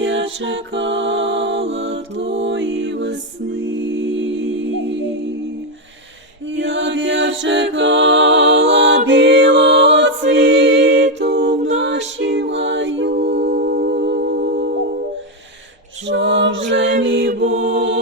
я чекала тої весни, як я чекала білого цвіту в нашім гаю. що вже мій Боже,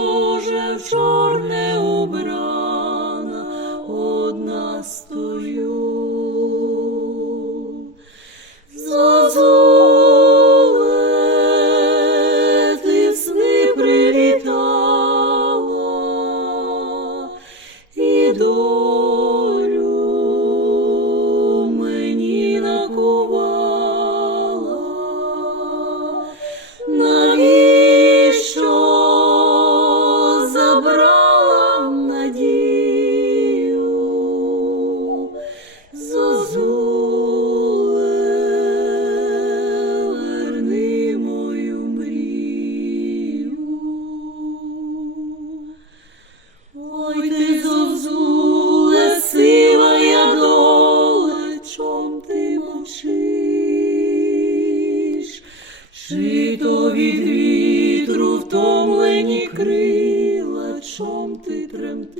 то від вітру втомлені крила, чом ти тремтиш?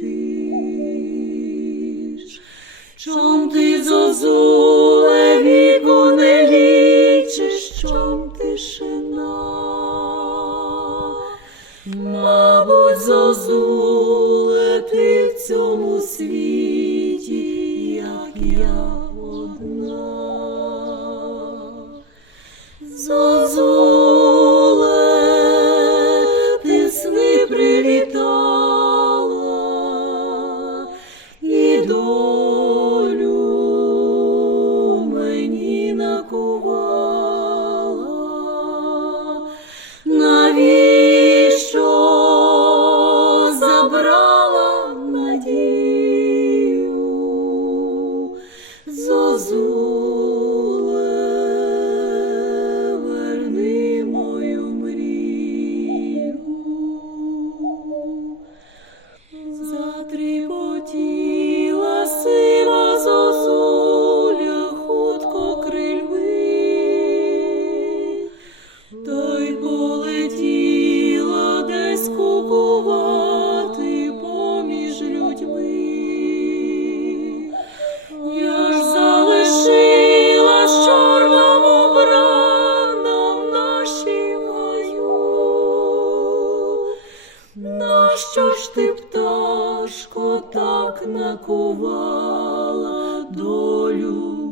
Чом ти зозуле віку не лічиш, чом тишина? Мабуть, зозуле, ти в цьому світі, як я Що ж ти, пташко, так накувала долю?